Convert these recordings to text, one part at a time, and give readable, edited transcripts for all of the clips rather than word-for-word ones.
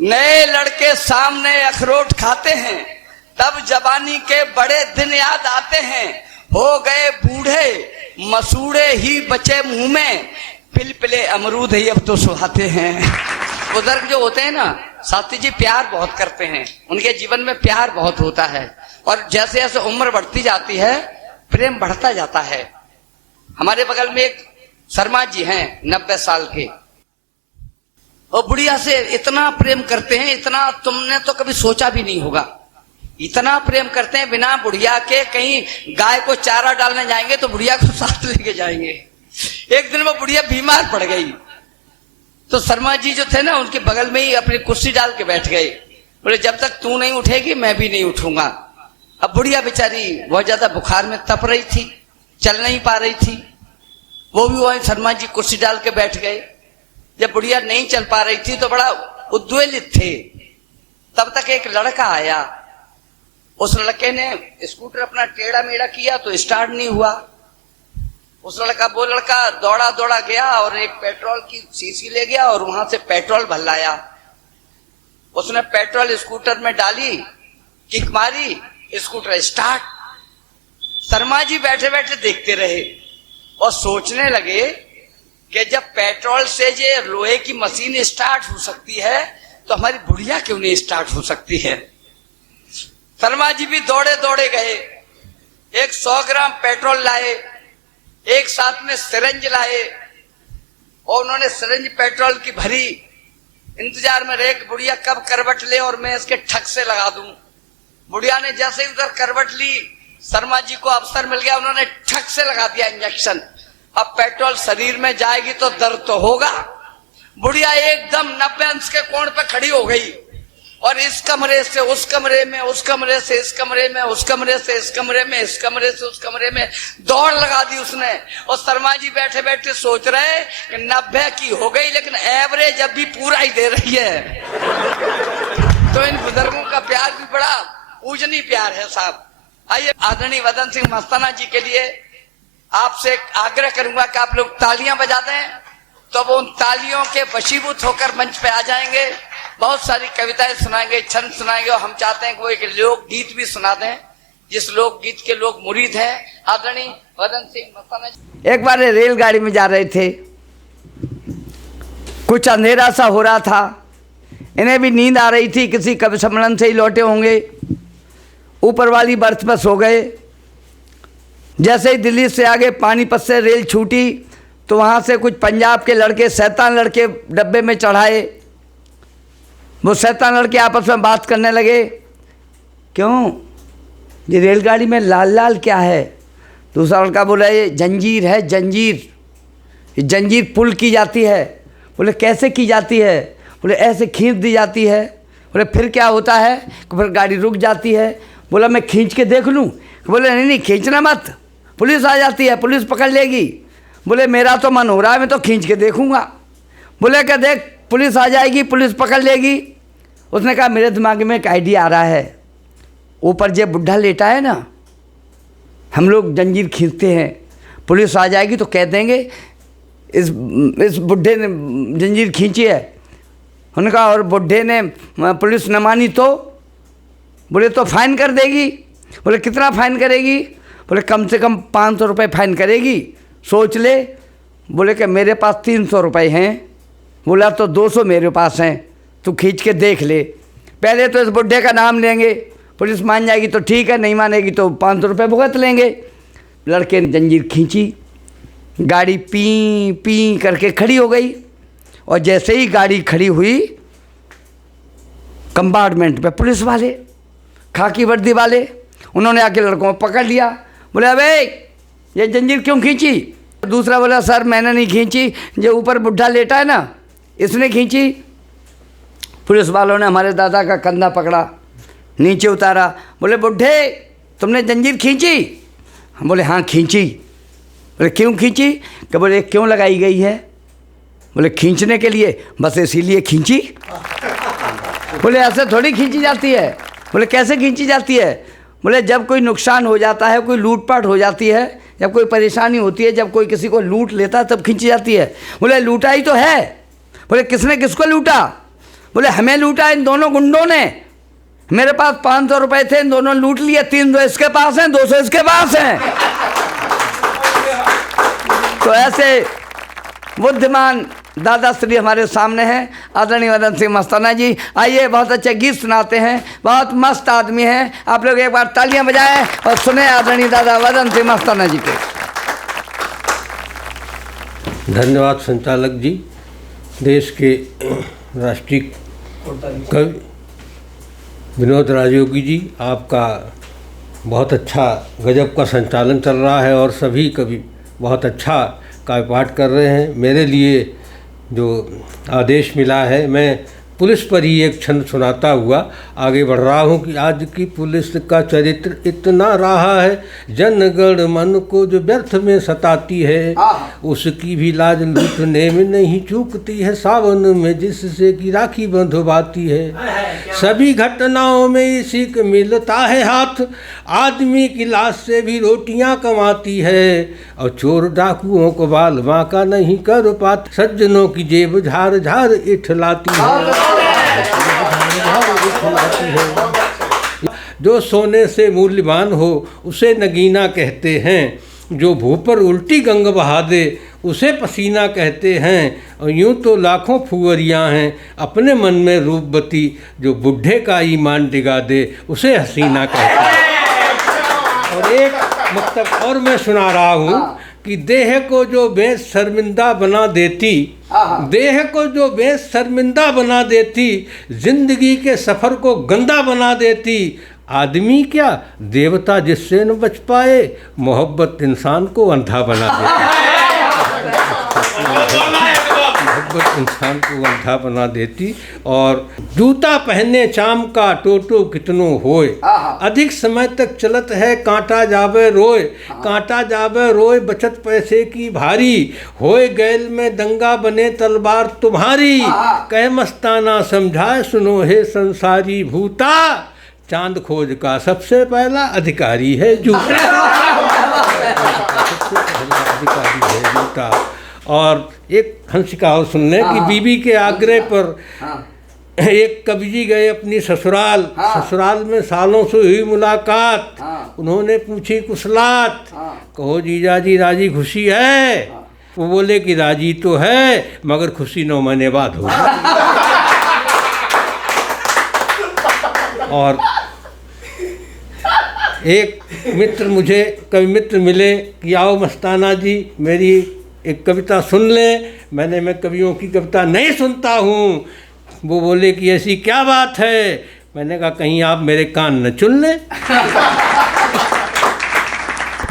नए लड़के सामने अखरोट खाते हैं, तब जवानी के बड़े दिन याद आते हैं। हो गए बूढ़े मसूड़े ही बचे मुंह में, पिलपिले अमरूद ही अब तो सुहाते हैं। बुजुर्ग जो होते हैं ना शास्त्री जी, प्यार बहुत करते हैं, उनके जीवन में प्यार बहुत होता है और जैसे जैसे उम्र बढ़ती जाती है प्रेम बढ़ता जाता है। हमारे बगल में एक शर्मा जी हैं 90 साल के, और बुढ़िया से इतना प्रेम करते हैं, इतना तुमने तो कभी सोचा भी नहीं होगा। इतना प्रेम करते हैं, बिना बुढ़िया के कहीं गाय को चारा डालने जाएंगे तो बुढ़िया को साथ लेके जाएंगे। एक दिन वो बुढ़िया बीमार पड़ गई तो शर्मा जी जो थे ना उनके बगल में ही अपनी कुर्सी डाल के बैठ गए। बोले जब तक तू नहीं उठेगी मैं भी नहीं उठूंगा। अब बुढ़िया बेचारी बहुत ज्यादा बुखार में तप रही थी, चल नहीं पा रही थी, वो भी वही शर्मा जी कुर्सी डाल के बैठ गए। जब बुढ़िया नहीं चल पा रही थी तो बड़ा उद्वेलित थे। तब तक एक लड़का आया, उस लड़के ने स्कूटर अपना टेढ़ा मेढ़ा किया तो स्टार्ट नहीं हुआ। वो लड़का दौड़ा दौड़ा गया और एक पेट्रोल की शीशी ले गया और वहां से पेट्रोल भर लाया। उसने पेट्रोल स्कूटर में डाली, किक मारी, स्कूटर स्टार्ट। शर्मा जी बैठे बैठे देखते रहे और सोचने लगे कि जब पेट्रोल से ये लोहे की मशीन स्टार्ट हो सकती है तो हमारी बुढ़िया क्यों नहीं स्टार्ट हो सकती है। शर्मा जी भी दौड़े दौड़े गए, एक 100 ग्राम पेट्रोल लाए, एक साथ में सिरंज लाए और उन्होंने सिरंज पेट्रोल की भरी। इंतजार में रहे कि बुढ़िया कब करवट ले और मैं इसके ठक से लगा दूं। बुढ़िया ने जैसे ही उधर करवट ली, शर्मा जी को अवसर मिल गया, उन्होंने ठक से लगा दिया इंजेक्शन। अब पेट्रोल शरीर में जाएगी तो दर्द तो होगा। बुढ़िया एकदम 90 अंश के कोण पे खड़ी हो गई और इस कमरे से उस कमरे में, उस कमरे से इस कमरे में, उस कमरे से इस कमरे में, इस कमरे से उस कमरे में दौड़ लगा दी उसने। और शर्मा जी बैठे बैठे सोच रहे कि 90 की हो गई लेकिन एवरेज अब भी पूरा ही दे रही है। तो इन बुजुर्गों का प्यार भी बड़ा पूजनीय प्यार है साहब। आइए आदरणीय वदन सिंह मस्ताना जी के लिए आपसे आग्रह करूंगा कि आप लोग तालियां बजा दें, तो वो उन तालियों के वशीभूत होकर मंच पे आ जाएंगे। बहुत सारी कविताएं सुनाएंगे, छंद सुनाएंगे और हम चाहते हैं कि वो एक लोकगीत भी सुना दें जिस लोकगीत के लोग मुरीद हैं। आदरणीय वदन सिंह मस्ताना जी एक बार रेलगाड़ी में जा रहे थे, कुछ अंधेरा सा हो रहा था, इन्हें भी नींद आ रही थी, किसी कवि सम्मेलन से ही लौटे होंगे, ऊपर वाली बर्थ पर सो गए। जैसे ही दिल्ली से आगे पानीपत से रेल छूटी तो वहाँ से कुछ पंजाब के लड़के, शैतान लड़के डब्बे में चढ़ाए। वो शैतान लड़के आपस में बात करने लगे, क्यों ये रेलगाड़ी में लाल लाल क्या है? दूसरा लड़का बोला ये जंजीर है, जंजीर, ये जंजीर पुल की जाती है। बोले कैसे की जाती है? बोले ऐसे खींच दी जाती है। बोले फिर क्या होता है? फिर गाड़ी रुक जाती है। बोला मैं खींच के देख लूँ? बोले नहीं नहीं खींचना मत, पुलिस आ जाती है, पुलिस पकड़ लेगी। बोले मेरा तो मन हो रहा है, मैं तो खींच के देखूंगा। बोले क्या देख पुलिस आ जाएगी, पुलिस पकड़ लेगी। उसने कहा मेरे दिमाग में एक आइडिया आ रहा है, ऊपर जो बुढ़ा लेटा है ना, हम लोग जंजीर खींचते हैं, पुलिस आ जाएगी तो कह देंगे इस बुढ़े ने जंजीर खींची है। उन्होंने कहा और बुढ़े ने पुलिस न मानी तो? बोले तो फाइन कर देगी। बोले कितना फाइन करेगी? बोले कम से कम 500 रुपये फाइन करेगी, सोच ले। बोले कि मेरे पास 300 रुपये हैं। बोला तो 200 मेरे पास हैं, तू खींच के देख ले। पहले तो इस बुढ़े का नाम लेंगे, पुलिस मान जाएगी तो ठीक है, नहीं मानेगी तो 500 रुपये भुगत लेंगे। लड़के ने जंजीर खींची, गाड़ी पी पी करके खड़ी हो गई और जैसे ही गाड़ी खड़ी हुई कंपार्टमेंट पे पुलिस वाले, खाकी वर्दी वाले, उन्होंने आके लड़कों को पकड़ लिया। बोले अबे ये जंजीर क्यों खींची? दूसरा बोला सर मैंने नहीं खींची, जो ऊपर बुढ़ा लेटा है ना इसने खींची। पुलिस वालों ने हमारे दादा का कंधा पकड़ा, नीचे उतारा। बोले बुढ़े तुमने जंजीर खींची? हम बोले हाँ खींची। बोले क्यों खींची? कि बोले क्यों लगाई गई है? बोले खींचने के लिए, बस इसीलिए खींची। बोले ऐसे थोड़ी खींची जाती है। बोले कैसे खींची जाती है? बोले जब कोई नुकसान हो जाता है, कोई लूटपाट हो जाती है, जब कोई परेशानी होती है, जब कोई किसी को लूट लेता है तब खींची जाती है। बोले लूटा ही तो है। बोले किसने किसको लूटा? बोले हमें लूटा इन दोनों गुंडों ने, मेरे पास 500 रुपए थे, इन दोनों लूट लिए, 300 इसके पास हैं, 200 इसके पास हैं। तो ऐसे बुद्धिमान दादाश्री हमारे सामने हैं, आदरणीय मदन सिंह मस्ताना जी। आइए, बहुत अच्छे गीत सुनाते हैं, बहुत मस्त आदमी हैं। आप लोग एक बार तालियां बजाएं और सुने आदरणीय दादा मदन सिंह मस्ताना जी के। धन्यवाद संचालक जी। देश के राष्ट्रीय कवि विनोद राजयोगी जी, आपका बहुत अच्छा गजब का संचालन चल रहा है और सभी कवि बहुत अच्छा काव्य पाठ कर रहे हैं। मेरे लिए जो आदेश मिला है, मैं पुलिस पर ही एक छंद सुनाता हुआ आगे बढ़ रहा हूँ कि आज की पुलिस का चरित्र इतना रहा है, जनगण मन को जो व्यर्थ में सताती है, उसकी भी लाज लूटने में नहीं चूकती है, सावन में जिससे की राखी बंधवाती है। सभी घटनाओं में इसी को मिलता है हाथ, आदमी की लाश से भी रोटियां कमाती है, और चोर डाकुओं को बाल बांका नहीं कर पाती, सज्जनों की जेब झार झार इठलाती है। जो सोने से मूल्यवान हो उसे नगीना कहते हैं, जो भू पर उल्टी गंग बहा दे उसे पसीना कहते हैं, और यूं तो लाखों फुवरियाँ हैं अपने मन में रूपवती, जो बुढ़े का ईमान डिगा दे उसे हसीना कहते हैं। और एक मतलब और मैं सुना रहा हूँ कि देह को जो बेच शर्मिंदा बना देती, देह को जो बेच शर्मिंदा बना देती, जिंदगी के सफ़र को गंदा बना देती, आदमी क्या देवता जिससे न बच पाए, मोहब्बत इंसान को अंधा बना देती, मोहब्बत इंसान को अंधा बना देती। और जूता पहने चाम का टोटो कितनो होए, अधिक समय तक चलत है कांटा जावे रोए, कांटा जावे रोए बचत पैसे की भारी, होए गैल में दंगा बने तलवार तुम्हारी, कह मस्ताना समझाए सुनो हे संसारी भूता, चांद खोज का सबसे पहला अधिकारी है जूता, सबसे पहला अधिकारी है जूता। और एक हंसिका और सुन लें कि बीबी के आग्रह पर एक कवि जी गए अपनी ससुराल, ससुराल में सालों से हुई मुलाकात, उन्होंने पूछी कुशलात, कहो जीजा जी राजी खुशी है? वो बोले कि राजी तो है मगर खुशी 9 महीने बाद होगी। और एक मित्र मुझे कवि मित्र मिले कि आओ मस्ताना जी मेरी एक कविता सुन लें। मैं कवियों की कविता नहीं सुनता हूँ। वो बोले कि ऐसी क्या बात है? मैंने कहा कहीं आप मेरे कान न चुन लें।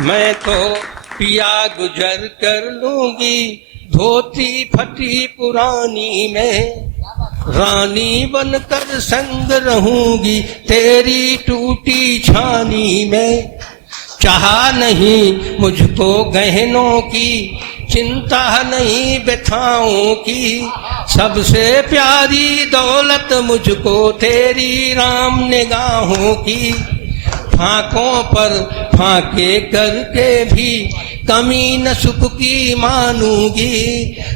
मैं तो पिया गुजर कर लूँगी धोती फटी पुरानी में, रानी बनकर संग रहूँगी तेरी टूटी छानी में, चाहा नहीं मुझको गहनों की, चिंता नहीं व्यथाओं की, सबसे प्यारी दौलत मुझको तेरी राम निगाहों की, फांकों पर फांके करके भी कमी न सुख की मानूंगी,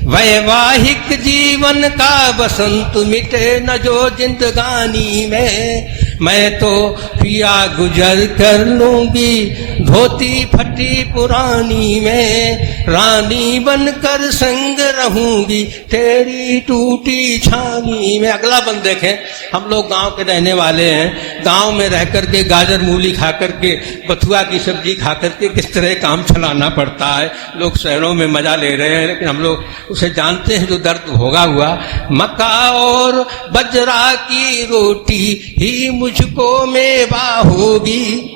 वैवाहिक जीवन का बसंत मिटे न जो जिंदगानी में, मैं तो पिया गुजर कर लूंगी धोती फटी पुरानी में, रानी बनकर संग रहूंगी तेरी टूटी छानी में। अगला बंद देखें, हम लोग गांव के रहने वाले हैं, गांव में रह कर के गाजर मूली खा कर के बथुआ की सब्जी खा कर के किस तरह काम चलाना पड़ता है। लोग शहरों में मजा ले रहे हैं लेकिन हम लोग उसे जानते हैं जो दर्द भोगा हुआ। मक्का और बजरा की रोटी ही मुझको मेवा होगी,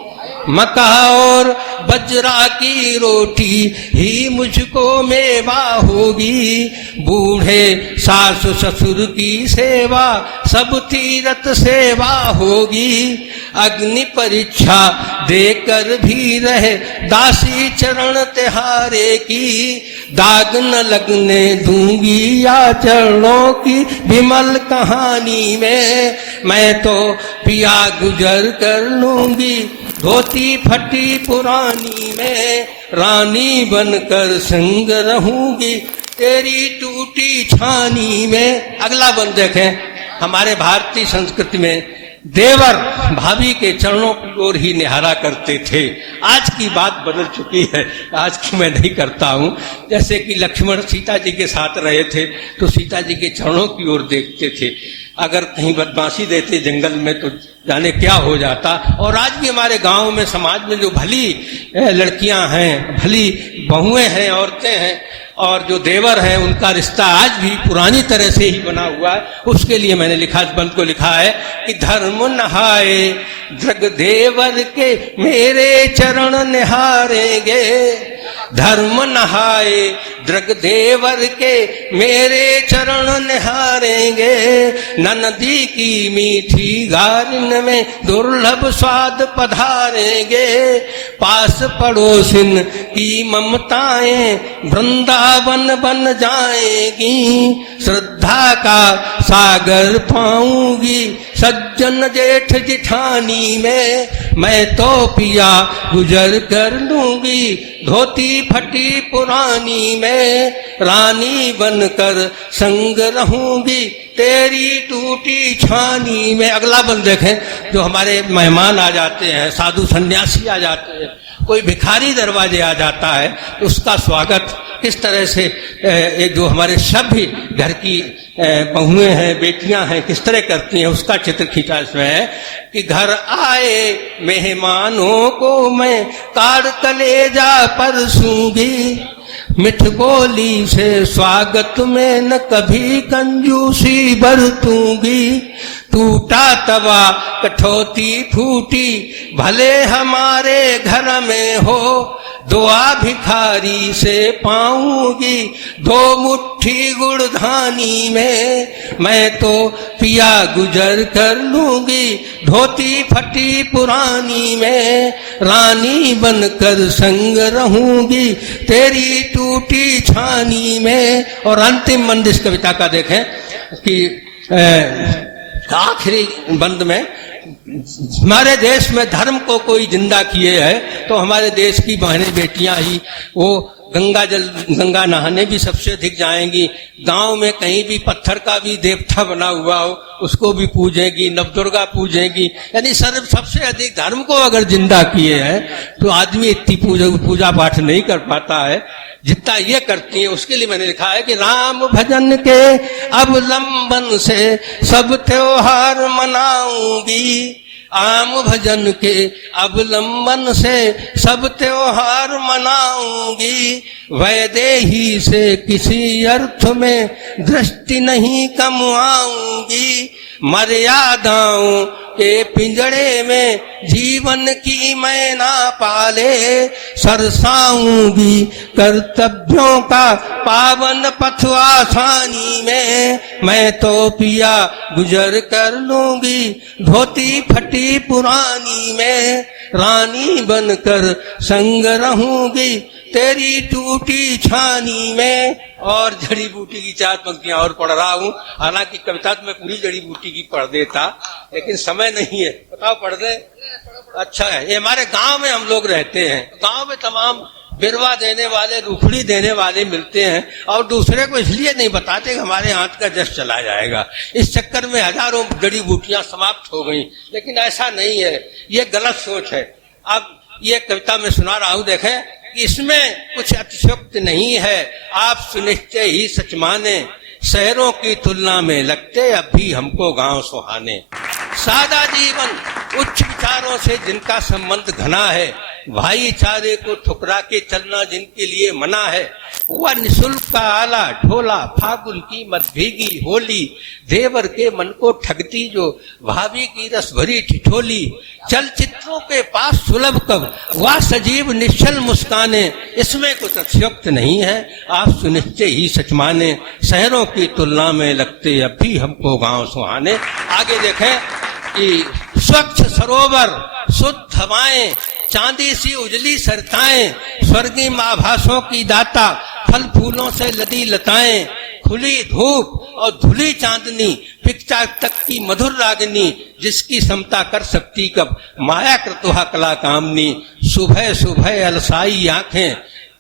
मक्का और बजरा की रोटी ही मुझको मेवा होगी, बूढ़े सास ससुर की सेवा सब तीरथ सेवा होगी, अग्नि परीक्षा देकर भी रहे दासी चरण तिहारे की, दाग न लगने दूंगी या चरणों की विमल कहानी में, मैं तो पिया गुजर कर लूंगी धोती फटी पुरानी में, रानी बनकर संग रहूंगी तेरी टूटी छानी में। अगला बंद देखें, हमारे भारतीय संस्कृति में देवर भाभी के चरणों की ओर ही निहारा करते थे। आज की बात बदल चुकी है, आज की मैं नहीं करता हूँ। जैसे कि लक्ष्मण सीता जी के साथ रहे थे तो सीता जी के चरणों की ओर देखते थे। अगर कहीं बदमाशी देते जंगल में तो जाने क्या हो जाता। और आज भी हमारे गांव में, समाज में जो भली लड़कियां हैं, भली बहुएं हैं, औरतें हैं, और जो देवर हैं, उनका रिश्ता आज भी पुरानी तरह से ही बना हुआ है। उसके लिए मैंने लिखा, इस बंद को लिखा है कि धर्म नहाए जग देवर के मेरे चरण निहारेंगे, धर्म नहाए द्रग देवर के मेरे चरण निहारेंगे, ननदी की मीठी गारिन में दुर्लभ स्वाद पधारेंगे, पास पड़ोसिन की ममताएं वृंदावन बन जाएगी, श्रद्धा का सागर पाऊंगी सज्जन जेठ जिठानी में, मैं तो पिया गुजर कर लूंगी धोती फटी पुरानी में, रानी बनकर संग रहूंगी तेरी टूटी छानी में। अगला बंद देखें, जो हमारे मेहमान आ जाते हैं, साधु सन्यासी आ जाते हैं, कोई भिखारी दरवाजे आ जाता है तो उसका स्वागत किस तरह से ये जो हमारे सभी घर की बहुएं हैं, बेटियां हैं, किस तरह करती हैं, उसका चित्र खींचा इसमें है कि घर आए मेहमानों को मैं काट कलेजा परसूंगी, मिठ बोली से स्वागत में न कभी कंजूसी बरतूंगी, टूटा तवा कठौती फूटी भले हमारे घर में हो, दुआ भिखारी से पाऊंगी दो मुट्ठी गुड़धानी में, मैं तो पिया गुजर कर लूंगी धोती फटी पुरानी में, रानी बनकर संग रहूंगी तेरी टूटी छानी में। और अंतिम बंद इस कविता का देखें कि आखिरी बंद में, हमारे देश में धर्म को कोई जिंदा किए है तो हमारे देश की बहनें बेटियां ही, वो गंगा नहाने भी सबसे अधिक जाएंगी, गांव में कहीं भी पत्थर का भी देवता बना हुआ हो उसको भी पूजेंगी, नवदुर्गा पूजेंगी, यानी सबसे अधिक धर्म को अगर जिंदा किए हैं तो आदमी इतनी पूजा पाठ नहीं कर पाता है जितना ये करती है। उसके लिए मैंने लिखा है कि राम भजन के अवलंबन से सब त्योहार मनाऊंगी, आम भजन के अवलंबन से सब त्योहार मनाऊंगी, वैदेही से किसी अर्थ में दृष्टि नहीं कमवाऊंगी, मर्यादाओं के पिंजड़े में जीवन की मैं ना पाले, सरसाऊंगी कर्तव्यों का पावन पथ आसानी में, मैं तो पिया गुजर कर लूंगी धोती फटी पुरानी में, रानी बनकर संग रहूंगी तेरी टूटी छानी में। और जड़ी बूटी की 4 पंक्तियां और पढ़ रहा हूं, हालांकि कविता तो मैं पूरी जड़ी बूटी की पढ़ देता लेकिन समय नहीं है। बताओ पढ़ दे? अच्छा है, ये हमारे गांव में हम लोग रहते हैं, गांव में तमाम बिरवा देने वाले, रूखड़ी देने वाले मिलते हैं और दूसरे को इसलिए नहीं बताते कि हमारे हाथ का जश चला जाएगा, इस चक्कर में हजारों जड़ी बूटियां समाप्त हो गई। लेकिन ऐसा नहीं है, ये गलत सोच है। अब ये कविता में सुना रहा हूं, देखें इसमें कुछ अतिशयोक्ति नहीं है, आप सुनिश्चय ही सच माने, शहरों की तुलना में लगते अब भी हमको गांव सुहाने, सादा जीवन उच्च विचारों से जिनका संबंध घना है, भाईचारे को ठुकरा के चलना जिनके लिए मना है, वह निशुल्क का आला ढोला, फागुन की मत भीगी होली, देवर के मन को ठगती जो भाभी की रस भरी ठिठोली, चलचित्रों के पास सुलभ कब वह सजीव निश्चल मुस्काने, इसमें कुछ अतिशयोक्ति नहीं है, आप सुनिश्चय ही सच माने, शहरों की तुलना में लगते अब भी हमको गांव सुहाने। आगे देखें कि स्वच्छ सरोवर, शुद्ध हवाएं, चांदी सी उजली सरताएं, स्वर्गीय आभासों की दाता, फल फूलों से लदी लताएं, खुली धूप और धुली चांदनी, पिक्चर तक की मधुर रागनी, जिसकी समता कर सकती कब माया कृतुहा कला कामनी, सुबह सुबह अलसाई आंखें,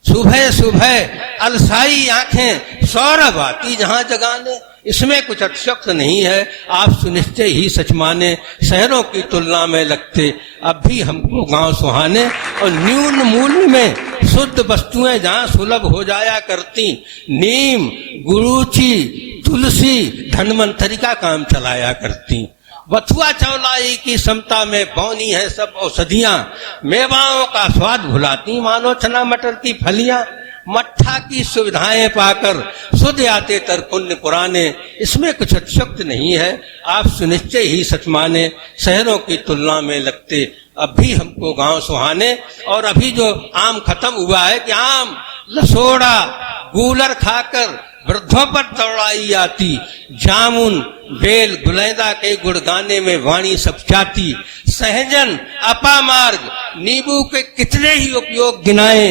सुबह सुबह अलसाई आंखें, सौरभ आती जहां जगाने, इसमें कुछ अतिशयोक्त नहीं है। आप सुनिश्चय ही सच माने, शहरों की तुलना में लगते अब भी हमको गांव सुहाने। और न्यून मूल्य में शुद्ध वस्तुएं जहां सुलभ हो जाया करती, नीम, गुरुची, तुलसी, धन्वंतरी का काम चलाया करती। बथुआ चौलाई की समता में बौनी है सब औषधियां, मेवाओं का स्वाद भुलाती मानो चना मटर की फलियां। मट्ठा की सुविधाएं पाकर सुध आते तरकुन्य पुराने, इसमें कुछ अतिशयोक्त नहीं है। आप सुनिश्चय ही सच माने, शहरों की तुलना में लगते अब भी हमको गांव सुहाने। और अभी जो आम खत्म हुआ है कि आम, लसोड़ा, गूलर खाकर वृद्धों पर तौड़ाई आती, जामुन, बेल, गुलैदा के गुड़गाने में वाणी सब चाहती। सहजन, अपामार्ग, नींबू के कितने ही उपयोग गिनाए,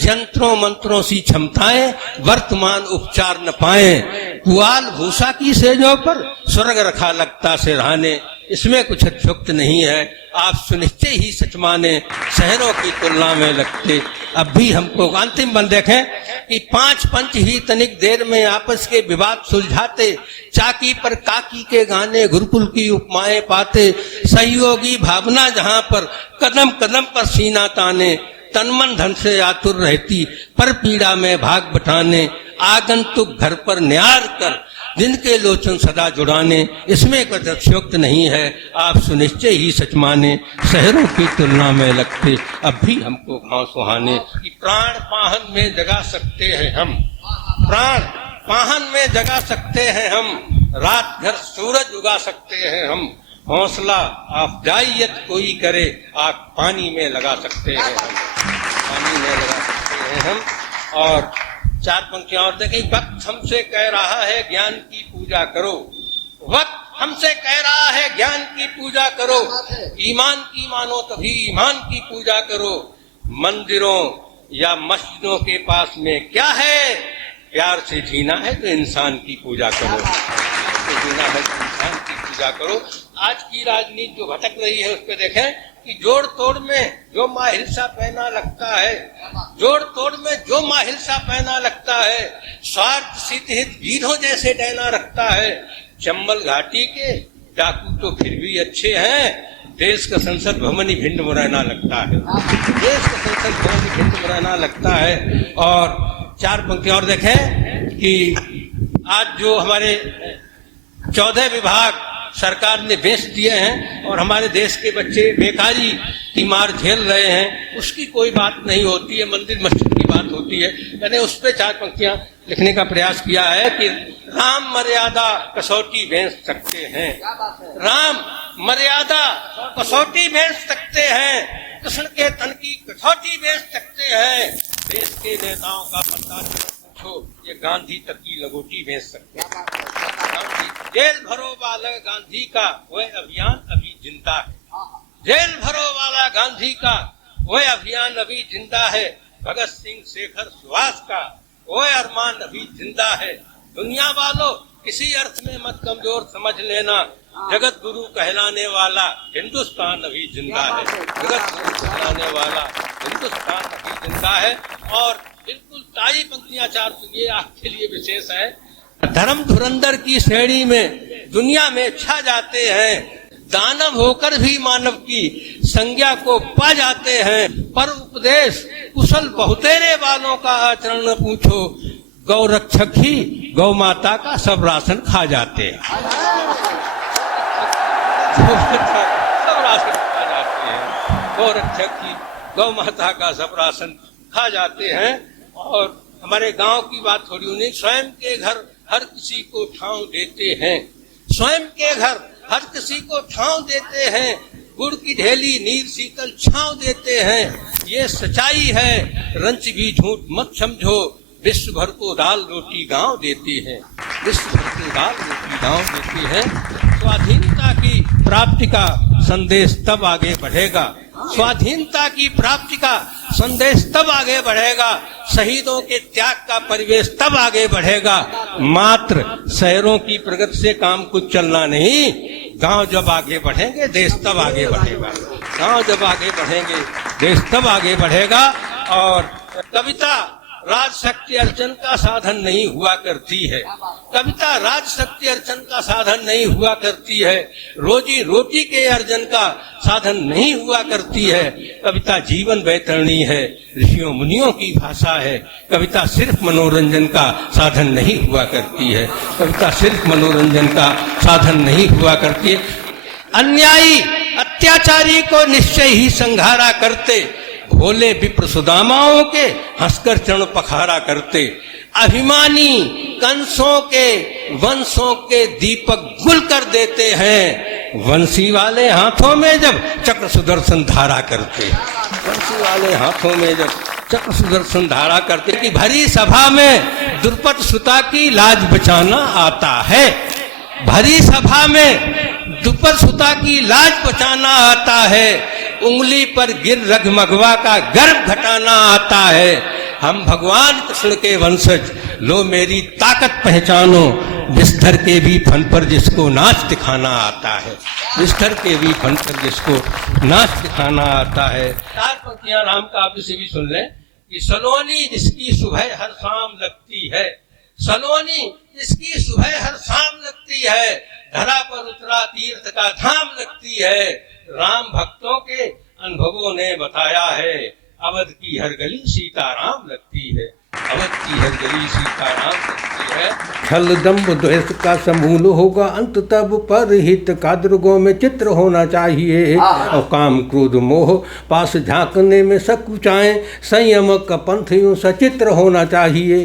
जंत्रों मंत्रों सी क्षमताएं वर्तमान उपचार न पाए। पुआल भूसा की सेजों पर स्वर्ग रखा लगता सिरहाने, इसमें कुछ अतिशयोक्त नहीं है। आप सुनिश्चय ही सच माने, शहरों की तुलना में लगते अब भी हमको। अंतिम बंद देखें कि 5 पंच ही तनिक देर में आपस के विवाद सुलझाते, चाकी पर काकी के गाने गुरुकुल की उपमाएं पाते। सहयोगी भावना जहां पर कदम कदम पर सीना ताने, तन मन धन से आतुर रहती पर पीड़ा में भाग बटाने। आगंतुक घर पर न्यार कर जिनके लोचन सदा जुड़ाने, इसमें कुछ अतिशयोक्त नहीं है। आप सुनिश्चय ही सच माने, शहरों की तुलना में लगते अब भी हमको गांव सुहाने। कि प्राण पाहन में जगा सकते हैं हम, प्राण पाहन में जगा सकते हैं हम, रात भर सूरज उगा सकते हैं हम। हौसला अफजाइयत कोई करे, आग पानी में लगा सकते हैं हम, पानी में लगा सकते हैं हम। और 4 पंक्तियां और देखें। वक्त हमसे कह रहा है ज्ञान की पूजा करो, वक्त हमसे कह रहा है ज्ञान की पूजा करो। ईमान की मानो तभी ईमान की पूजा करो। मंदिरों या मस्जिदों के पास में क्या है, प्यार से जीना है तो इंसान की पूजा करो, प्यार से जीना है तो इंसान की पूजा करो। आज की राजनीति जो भटक रही है उस पर देखें कि जोड़ तोड़ में जो माहिलसा पहना लगता है, जोड़ तोड़ में जो माहिलसा पहना लगता है, स्वार्थ सिद्ध हित वीरों जैसे डैना रखता है। चंबल घाटी के डाकू तो फिर भी अच्छे हैं, देश का संसद भवन ही भिंड मुरैना लगता है, देश का संसद भवन ही भिंड मुरैना लगता है। और 4 पंक्तियां और देखें कि आज जो हमारे 14 विभाग सरकार ने बेच दिए हैं और हमारे देश के बच्चे बेकारी की मार झेल रहे हैं, उसकी कोई बात नहीं होती है, मंदिर मस्जिद की बात होती है। मैंने उस पर 4 पंक्तियां लिखने का प्रयास किया है कि राम मर्यादा कसौटी बेच सकते हैं, राम मर्यादा कसौटी बेच सकते हैं, कृष्ण के तन की कसौटी बेच सकते हैं। देश के नेताओं का पता पूछो, ये गांधी तक की लगोटी बेच सकते हैं। जेल भरो वाला गांधी का वह अभियान अभी जिंदा है, जेल भरो वाला गांधी का वह अभियान अभी जिंदा है। भगत सिंह, शेखर, सुभाष का वह अरमान अभी जिंदा है। दुनिया वालों किसी अर्थ में मत कमजोर समझ लेना, जगत गुरु कहलाने वाला हिंदुस्तान अभी जिंदा है, जगत गुरु कहलाने वाला हिंदुस्तान अभी जिंदा है। और बिल्कुल ताजी पंक्तियां 4 ये आपके लिए विशेष है। धर्म धुरंधर की श्रेणी में दुनिया में छा जाते हैं, दानव होकर भी मानव की संज्ञा को पा जाते हैं। पर उपदेश कुशल बहुतेरे वालों का आचरण न पूछो, गौ रक्षक ही गौ माता का सब राशन खा जाते हैं, सब राशन खा जाते हैं, गौ रक्षक ही गौ माता का सब राशन खा जाते हैं। और हमारे गांव की बात थोड़ी उन्हें, स्वयं के घर हर किसी को ठांव देते हैं, स्वयं के घर हर किसी को ठांव देते हैं। गुड़ की ढेली नीर शीतल छांव देते हैं, ये सच्चाई है, रंच भी झूठ मत समझो। विश्व भर को दाल रोटी गांव देती है, विश्व भर को दाल रोटी गांव देती है। स्वाधीनता की प्राप्ति का संदेश तब आगे बढ़ेगा, स्वाधीनता की प्राप्ति का संदेश तब आगे बढ़ेगा, शहीदों के त्याग का परिवेश तब आगे बढ़ेगा। मात्र शहरों की प्रगति से काम कुछ चलना नहीं, गांव जब आगे बढ़ेंगे देश तब आगे बढ़ेगा, गांव जब आगे बढ़ेंगे देश तब आगे बढ़ेगा। और कविता राजशक्ति अर्जन का साधन नहीं हुआ करती है। कविता राजशक्ति अर्जन का साधन नहीं हुआ करती है। रोजी रोटी के अर्जन का साधन नहीं हुआ करती है। कविता जीवन वैतरणी है, ऋषियों मुनियों की भाषा है। कविता सिर्फ मनोरंजन का साधन नहीं हुआ करती है। कविता सिर्फ मनोरंजन का साधन नहीं हुआ करती है। अन्यायी अत्याचारी को निश्चय ही संघारा करते, भोले विप्र सुदामाओं के हंसकर चरण पखारा करते। अभिमानी कंसों के वंशों के दीपक गुल कर देते हैं, वंशी वाले हाथों में जब चक्र सुदर्शन धारा करते। वंशी वाले हाथों में जब चक्र सुदर्शन धारा करते कि भरी सभा में दुर्पद सुता की लाज बचाना आता है। भरी सभा में दुर्पद सुता की लाज बचाना आता है। उंगली पर गिर रगमगवा का गर्व घटाना आता है। हम भगवान कृष्ण के वंशज, लो मेरी ताकत पहचानो। बिस्तर के भी फन पर जिसको नाच दिखाना आता है, बिस्तर के भी फन पर जिसको नाच दिखाना आता है। चार पंक्तियां राम काव्य से भी सुन लें कि सलोनी जिसकी सुबह हर शाम लगती है, सलोनी जिसकी सुबह हर शाम लगती है, धरा पर उतरा तीर्थ का धाम लगती है। राम भक्तों के अनुभवों ने बताया है, अवध की हर गली सीताराम लगती है, अवध की हर गली सीताराम लगती है। छल दंभ द्वेष का समूल होगा अंत, तब पर हित का दुर्गों में चित्र होना चाहिए। और काम क्रोध मोह पास झांकने में सकुचाएं, संयम का पंथ यूं सचित्र होना चाहिए।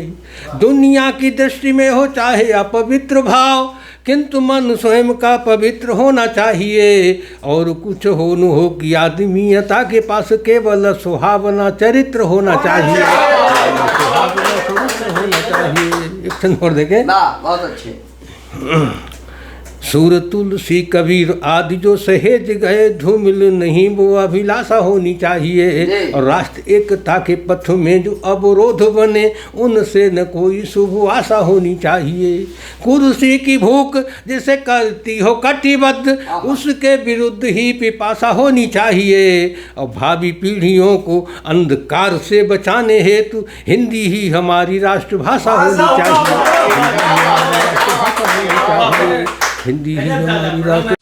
दुनिया की दृष्टि में हो चाहे अपवित्र भाव, किंतु मन स्वयं का पवित्र होना चाहिए। और कुछ हो न हो कि आदमीयता के पास केवल सुहावना चरित्र होना चाहिए। सुहावना चरित्र होना चाहिए। एक छंद और देखें। बहुत अच्छे। सूर तुलसी कबीर आदि जो सहेज गए, धूमिल नहीं वो अभिलाषा होनी चाहिए। और राष्ट्र एकता के पथ में जो अवरोध बने, उनसे न कोई शुभ आशा होनी चाहिए। कुर्सी की भूख जिसे करती हो कटिबद्ध, उसके विरुद्ध ही पिपासा होनी चाहिए। और भावी पीढ़ियों को अंधकार से बचाने हेतु हिंदी ही हमारी राष्ट्रभाषा होनी चाहिए। हिंदी ही हमारी राष्ट्र